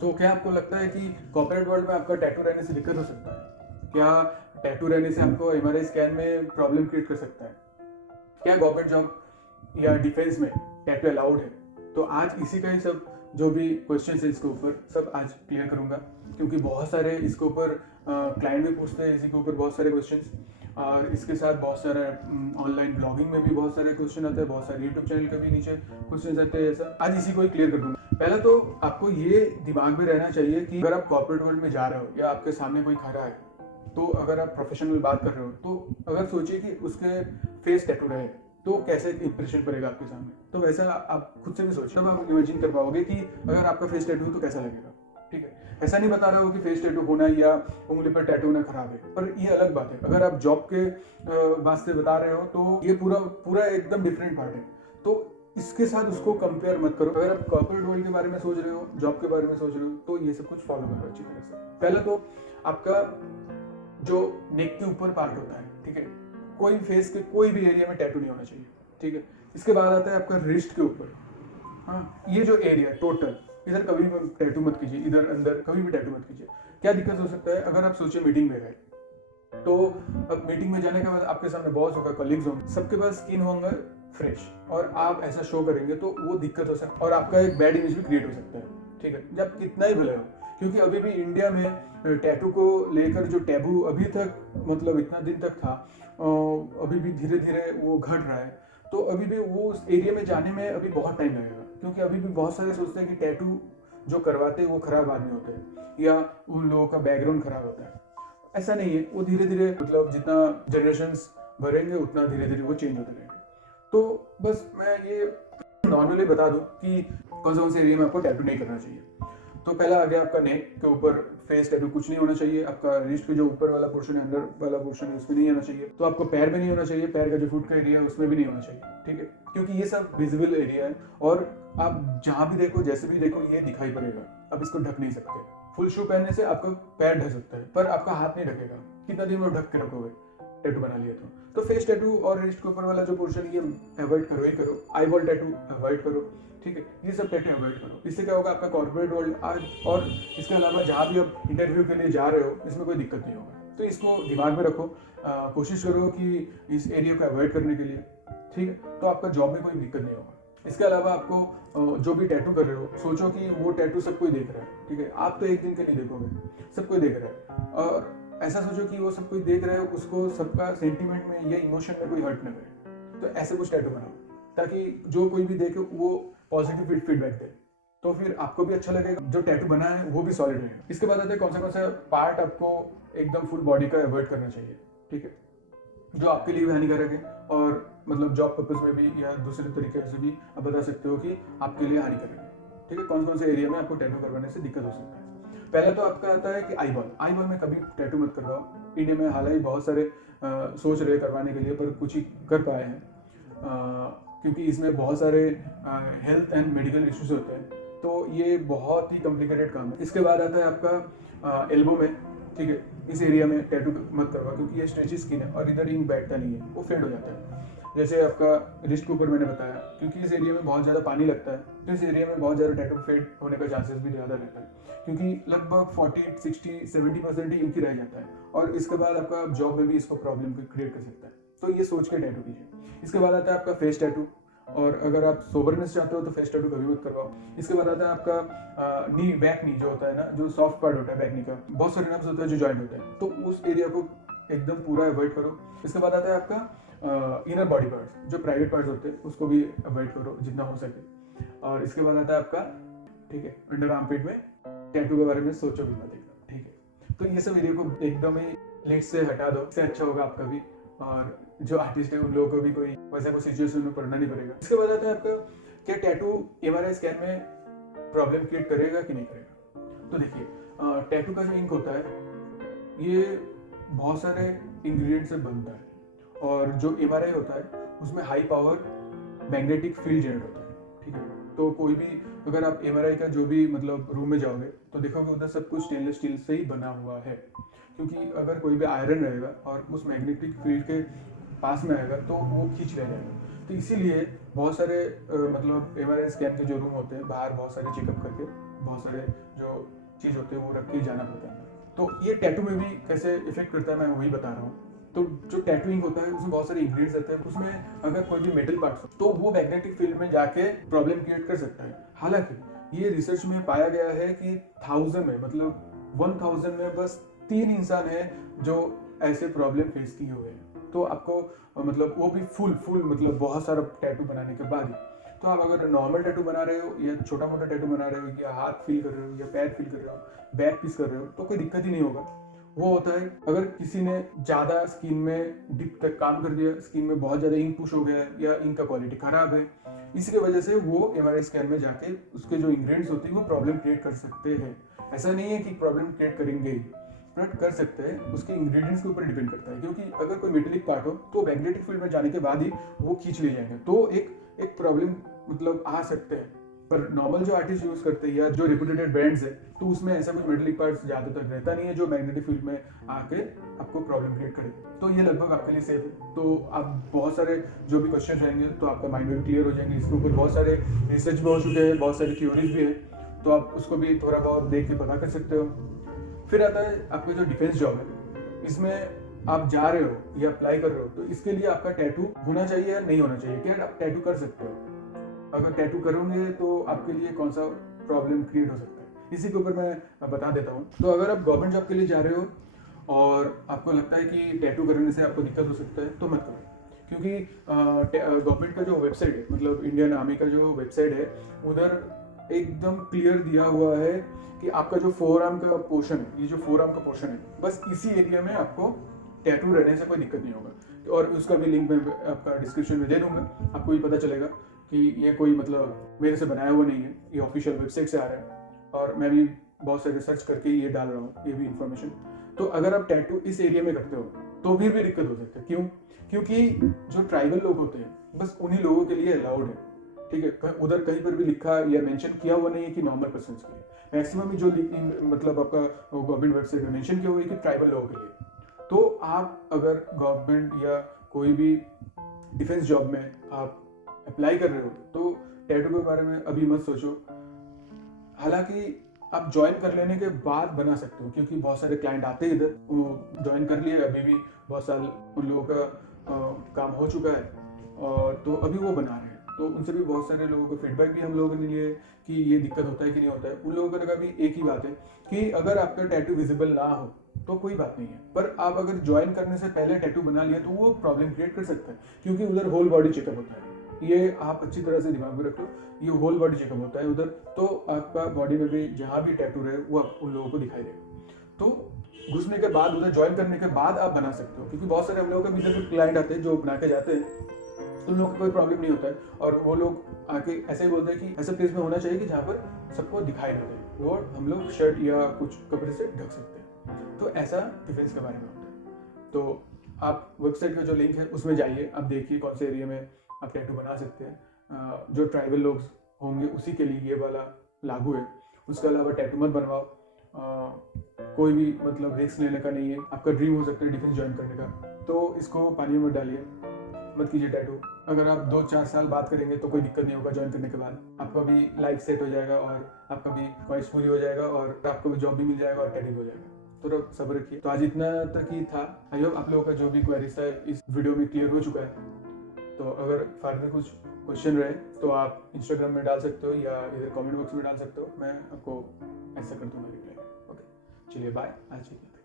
तो क्या आपको लगता है कि कॉर्पोरेट वर्ल्ड में आपका टैटू रहने से दिक्कत हो सकता है? क्या टैटू रहने से आपको एमआरआई स्कैन में प्रॉब्लम क्रिएट कर सकता है? क्या गवर्नमेंट जॉब या डिफेंस में टैटू अलाउड है? तो आज इसी का ही सब जो भी क्वेश्चन है इसके ऊपर सब आज क्लियर करूंगा, क्योंकि बहुत सारे इसके ऊपर क्लाइंट भी पूछते हैं इसी के ऊपर बहुत सारे क्वेश्चंस, और इसके साथ बहुत सारे ऑनलाइन ब्लॉगिंग में भी बहुत सारे क्वेश्चन आते हैं, बहुत सारे यूट्यूब चैनल के भी नीचे क्वेश्चन आते हैं। ऐसा आज इसी को ही क्लियर कर दूंगा। पहला तो आपको ये दिमाग में रहना चाहिए कि अगर आप कॉर्पोरेट वर्ल्ड में जा रहे हो या आपके सामने कोई खड़ा है, तो अगर आप प्रोफेशनल बात कर रहे हो तो अगर सोचिए कि उसके फेस टैटू रहे तो कैसे इंप्रेशन पड़ेगा आपके सामने। तो वैसा आप खुद से भी सोचिए, तब आप इमेजिन कर पाओगे कि अगर आपका फेस टैटू हो तो कैसा लगेगा। ठीक है, ऐसा नहीं बता रहा हूँ कि फेस टैटू होना या उंगली पर टैटू होना खराब है, पर ये अलग बात है। अगर आप जॉब के वास्ते बता रहे हो तो ये पूरा पूरा एकदम डिफरेंट पार्ट है। तो इसके साथ उसको कंपेयर मत करो। अगर आप कॉर्पोरेट वर्ल्ड के बारे में सोच रहे हो, जॉब के बारे में सोच रहे हो, तो ये सब कुछ फॉलो करो अच्छी तरह से। पहले तो आपका जो नेक के ऊपर पार्ट होता है, ठीक है, कोई फेस के कोई भी एरिया में टैटू नहीं होना चाहिए। ठीक है, इसके बाद आता है आपका रिस्ट के ऊपर। हाँ, ये जो एरिया टोटल, इधर कभी भी टैटू मत कीजिए, इधर अंदर कभी भी टैटू मत कीजिए। क्या दिक्कत हो सकता है? अगर आप सोचिए मीटिंग में गए, तो अब मीटिंग में जाने के बाद आपके सामने बॉस होगा, कलीग्स होंगे, सबके पास स्किन होंगे फ्रेश, और आप ऐसा शो करेंगे तो वो दिक्कत हो सकता है और आपका एक बैड इमेज भी क्रिएट हो सकता है। ठीक है, जब कितना ही भले हो, क्योंकि अभी भी इंडिया में टैटू को लेकर जो टैबू अभी तक मतलब इतना दिन तक था, अभी भी धीरे धीरे वो घट रहा है। तो अभी भी वो उस एरिया में जाने में अभी बहुत टाइम लगेगा, क्योंकि अभी भी बहुत सारे सोचते हैं कि टैटू जो करवाते हैं वो खराब आदमी होते हैं या उन लोगों का बैकग्राउंड खराब होता है। ऐसा नहीं है, वो धीरे धीरे मतलब जितना जनरेशंस बढ़ेंगे उतना धीरे धीरे वो चेंज होते रहेंगे। तो बस मैं ये नॉर्मली बता दूं कि कौन से एरिया में आपको टैटू नहीं करना चाहिए। तो पहला आ गया आपका नेक के ऊपर फेस टैटू, कुछ नहीं होना चाहिए। आपका रिस्ट के जो ऊपर वाला पोर्शन है, अंदर वाला पोर्शन है, उसमें नहीं होना चाहिए। तो आपको पैर में नहीं होना चाहिए, पैर का जो फुट का एरिया है उसमें भी नहीं होना चाहिए। ठीक है, क्योंकि ये सब विजिबल एरिया है और आप जहां भी देखो, जैसे भी देखो, ये दिखाई पड़ेगा। अब इसको ढक नहीं सकते। फुल शू पहनने से आपका पैर ढक सकता है, पर आपका हाथ नहीं ढकेगा। कितना दिन में ढक के रखोगे टैटू बना लिया तो फेस टैटू और रिस्ट के ऊपर वाला जो पोर्शन ये अवॉइड करो ही करो। आई बॉल टैटू अवॉइड करो। ठीक है, ये सब टैटू अवॉइड करो। इससे क्या होगा, आपका कॉर्पोरेट वर्ल्ड आज और इसके अलावा जहाँ भी आप इंटरव्यू के लिए जा रहे हो, इसमें कोई दिक्कत नहीं होगा। तो इसको दिमाग में रखो, कोशिश करो कि इस एरिया को अवॉइड करने के लिए। ठीक है, तो आपका जॉब में कोई दिक्कत नहीं होगा। इसके अलावा आपको जो भी टैटू कर रहे हो, सोचो कि वो टैटू सब कोई देख रहा है। ठीक है, आप तो एक दिन के नहीं देखोगे, सब कोई देख रहा है। और ऐसा सोचो कि वो सब कोई देख रहा है, उसको सबका सेंटीमेंट में या इमोशन में कोई हर्ट न करे। तो ऐसे कुछ टैटू बनाओ ताकि जो कोई भी देखे वो पॉजिटिव फीडबैक दे, तो फिर आपको भी अच्छा लगेगा, जो टैटू बना है वो भी सॉलिड रहेगा। इसके बाद आते हैं कौन सा पार्ट आपको एकदम फुल बॉडी का अवॉइड करना चाहिए। ठीक है, जो आपके लिए भी हानिकारक है और मतलब जॉब पर्पज में भी या दूसरे तरीके से भी आप बता सकते हो कि आपके लिए हानिकारक है। ठीक है, कौन से एरिया में आपको टैटू करवाने से दिक्कत हो सकता है। पहला तो आपका आता है कि आई बॉल में कभी टैटू मत करवाओ। इंडिया में हालांकि बहुत सारे सोच रहे करवाने के लिए, पर कुछ ही कर पाए हैं, क्योंकि इसमें बहुत सारे हेल्थ एंड मेडिकल इश्यूज होते हैं। तो ये बहुत ही कॉम्प्लिकेटेड काम है। इसके बाद आता है आपका एल्बो में। ठीक है, इस एरिया में टैटू मत करवा, क्योंकि ये स्ट्रेची स्किन है और इधर इंक बैठता नहीं है, वो फेड हो जाता है। जैसे आपका रिस्ट के ऊपर मैंने बताया, क्योंकि इस एरिया में बहुत ज़्यादा पानी लगता है, तो इस एरिया में बहुत ज़्यादा टैटू फेड होने का चांसेस भी ज़्यादा रहता है, क्योंकि लगभग 40, 60, 70% ही इंक ही रह जाता है। और इसके बाद आपका जॉब में भी इसको प्रॉब्लम क्रिएट कर सकता है। तो ये सोच के टैटू कीजिए। इसके बाद आता है आपका फेस टैटू, और अगर आप सोबरनेस चाहते हो तो फेस टैटू कभी मत करवाओ। इसके बाद आता है आपका नी, बैक नी जो होता है ना, जो सॉफ्ट पार्ट होता है बैक नी का, बहुत सारे नर्व्स होते हैं जो जॉइंट होते हैं, तो उस एरिया को एकदम पूरा अवॉइड करो। इसके बाद आता है आपका इनर बॉडी पार्ट्स, जो प्राइवेट पार्ट्स होते हैं, उसको भी अवॉइड करो जितना हो सके। और इसके बाद आता है आपका, ठीक है, अंडर आर्मपिट में टैटू के बारे में सोचो भी मत एकदम। ठीक है, तो ये सब एरिया को एकदम ही लिस्ट से हटा दो, इससे अच्छा होगा आपका भी, और जो आर्टिस्ट है उन लोगों को भी कोई वैसा कोई सिचुएशन में पड़ना नहीं पड़ेगा। इसके बाद आता है आपका, क्या टैटू एमआरआई स्कैन में प्रॉब्लम क्रिएट करेगा कि नहीं करेगा। तो देखिए, टैटू का जो इंक होता है ये बहुत सारे इंग्रेडिएंट से बनता है, और जो एमआरआई होता है उसमें high power magnetic field generate होता है। ठीक है, तो कोई भी अगर आप एमआरआई का जो भी मतलब रूम में जाओगे तो देखोगे उधर सब कुछ स्टेनलेस स्टील से ही बना हुआ है, क्योंकि अगर कोई भी आयरन रहेगा और उस मैग्नेटिक फील्ड के पास में आएगा तो वो खींच ले जाएगा। तो इसीलिए बहुत सारे मतलब एमआरआई स्कैन के जो रूम होते हैं बाहर बहुत सारे चेकअप करके बहुत सारे जो चीज़ होते हैं वो रख के जाना पड़ता है। तो ये टैटू में भी कैसे इफेक्ट करता है मैं वही बता रहा हूँ। तो जो टैटूइंग होता है उसमें बहुत सारे इंग्रेडिएंट्स रहते हैं, उसमें अगर कोई भी मेटल पार्ट्स हो तो वो मैग्नेटिक फील्ड में जाके प्रॉब्लम क्रिएट कर सकता है। हालांकि ये रिसर्च में पाया गया है कि 1000 में मतलब 1000 में बस 3 इंसान है जो ऐसे प्रॉब्लम फेस किए हुए हैं। तो आपको मतलब वो भी फुल मतलब बहुत सारा टैटू बनाने के बाद ही। तो आप अगर नॉर्मल टैटू बना रहे हो या छोटा मोटा टैटू बना रहे हो या हाथ फील कर रहे हो या पैर फील कर रहे हो, बैक पीस कर रहे हो, तो कोई दिक्कत ही नहीं होगा। वो होता है अगर किसी ने ज़्यादा स्किन में डिप तक काम कर दिया, स्किन में बहुत ज़्यादा इंक पुश हो गया है या इंक का क्वालिटी खराब है, इसकी वजह से वो एमआरआई स्कैन में जाके उसके जो इंग्रेडिएंट्स होती है वो प्रॉब्लम क्रिएट कर सकते हैं। ऐसा नहीं है कि प्रॉब्लम क्रिएट करेंगे ही, बट कर सकते हैं, उसके इंग्रेडिएंट्स के ऊपर डिपेंड करता है। क्योंकि अगर कोई मेटेलिक पार्ट हो तो मैग्नेटिक फील्ड में जाने के बाद ही वो खींच ले जाएंगे, तो एक प्रॉब्लम मतलब आ सकते हैं। पर नॉर्मल जो आर्टिस्ट यूज करते हैं या जो रेपुटेटेड ब्रांड्स है तो उसमें ऐसा कुछ मेटेलिक पार्ट्स ज्यादातर रहता नहीं है जो मैग्नेटिक फील्ड में आके आपको प्रॉब्लम क्रिएट करे। तो ये लगभग आपके लिए सेफ है। तो आप बहुत सारे जो भी क्वेश्चन रहेंगे तो आपका माइंड भी क्लियर हो जाएंगे। इसके ऊपर बहुत सारे रिसर्च भी हो चुके हैं, बहुत सारी थ्योरीज भी है, तो आप उसको भी थोड़ा बहुत देख के पता कर सकते हो। फिर आता है आपका जो डिफेंस जॉब है, इसमें आप जा रहे हो या अप्लाई कर रहे हो तो इसके लिए आपका टैटू होना चाहिए या नहीं होना चाहिए, क्या आप टैटू कर सकते हो, अगर टैटू करोगे तो आपके लिए कौन सा प्रॉब्लम क्रिएट हो सकता है, इसी के ऊपर मैं बता देता हूँ। तो अगर आप गवर्नमेंट जॉब के लिए जा रहे हो और आपको लगता है कि टैटू करने से आपको दिक्कत हो सकता है तो मत करो। क्योंकि गवर्नमेंट का जो वेबसाइट है, मतलब इंडियन आर्मी का जो वेबसाइट है, उधर एकदम क्लियर दिया हुआ है कि आपका जो फोर आर्म का पोर्शन है, ये जो फोर आर्म का पोर्शन है, बस इसी एरिया में आपको टैटू रहने से कोई दिक्कत नहीं होगा। और उसका भी लिंक मैं आपका डिस्क्रिप्शन में दे दूंगा, आपको भी पता चलेगा कि ये कोई मतलब मेरे से बनाया हुआ नहीं है, ये ऑफिशियल वेबसाइट से आ रहा है और मैं भी बहुत सारे रिसर्च करके ये डाल रहा हूँ ये भी इन्फॉर्मेशन। तो अगर आप टैटू इस एरिया में करते हो तो फिर भी दिक्कत हो सकती है। क्यों? क्योंकि जो ट्राइबल लोग होते हैं बस उन्हीं लोगों के लिए अलाउड है, ठीक है। उधर कहीं पर भी लिखा या मेंशन किया हुआ नहीं है कि नॉर्मल पर्सन के लिए। मैक्सिमम जो मतलब आपका गवर्नमेंट वेबसाइट में मेंशन किया हुआ है कि ट्राइबल लोगों के लिए। तो आप अगर गवर्नमेंट या कोई भी डिफेंस जॉब में आप अप्लाई कर रहे हो तो टैटू के बारे में अभी मत सोचो। हालांकि आप ज्वाइन कर लेने के बाद बना सकते हो, क्योंकि बहुत सारे क्लाइंट आते हैं इधर, वो ज्वाइन कर लिए, अभी भी बहुत साल उन लोगों का काम हो चुका है और तो अभी वो बना रहे हैं। तो उनसे भी बहुत सारे लोगों का फीडबैक भी हम लोगों ने लिए कि ये दिक्कत होता है कि नहीं होता है। उन लोगों का भी एक ही बात है कि अगर आपका टैटू विजिबल ना हो तो कोई बात नहीं है, पर आप अगर ज्वाइन करने से पहले टैटू बना लिया तो वो प्रॉब्लम क्रिएट कर सकता है, क्योंकि उधर होल बॉडी चेकअप होता है। ये आप अच्छी तरह से दिमाग में रख लो, ये होल बॉडी चेकअप होता है उधर। तो आपका बॉडी में भी जहाँ भी टैटू रहे वो उन लोगों को दिखाई देगा। तो घुसने के बाद, उधर ज्वाइन करने के बाद आप बना सकते हो, क्योंकि बहुत सारे हम लोगों का भी इधर क्लाइंट आते हैं जो बना के जाते हैं, तो उन लोगों को कोई प्रॉब्लम नहीं होता है और वो लोग आके ऐसे ही बोलते हैं कि ऐसे प्लेस में होना चाहिए कि जहाँ पर सबको दिखाई ना दे, वो हम लोग शर्ट या कुछ कपड़े से ढक सकते हैं। तो ऐसा डिफेंस के बारे में होता है। तो आप वेबसाइट का जो लिंक है उसमें जाइए, आप देखिए कौन से एरिया में आप टैटू बना सकते हैं। जो ट्राइबल लोग होंगे उसी के लिए ये वाला लागू है। उसके अलावा टैटू मत बनवाओ, कोई भी मतलब रिस्क लेने का नहीं है। आपका ड्रीम हो सकता है डिफेंस ज्वाइन करने का, तो इसको पानी में डालिए, मत कीजिए टैटू। अगर आप 2-4 साल बात करेंगे तो कोई दिक्कत नहीं होगा, ज्वाइन करने के बाद आपका भी लाइफ सेट हो जाएगा और आपका भी ख्वाहिश पूरी हो जाएगा और आपको भी जॉब भी मिल जाएगा और टैटू हो जाएगा। तो सब्र रखिए। तो आज इतना तक ही था। आई होप आप लोगों का जो भी क्वेरीज है इस वीडियो में क्लियर हो चुका है। तो अगर फर्दर कुछ क्वेश्चन रहे तो आप इंस्टाग्राम में डाल सकते हो या इधर कमेंट बॉक्स में डाल सकते हो, मैं आपको ऐसा कर दूंगा रिप्लाई। ओके, चलिए बाय, आज के लिए।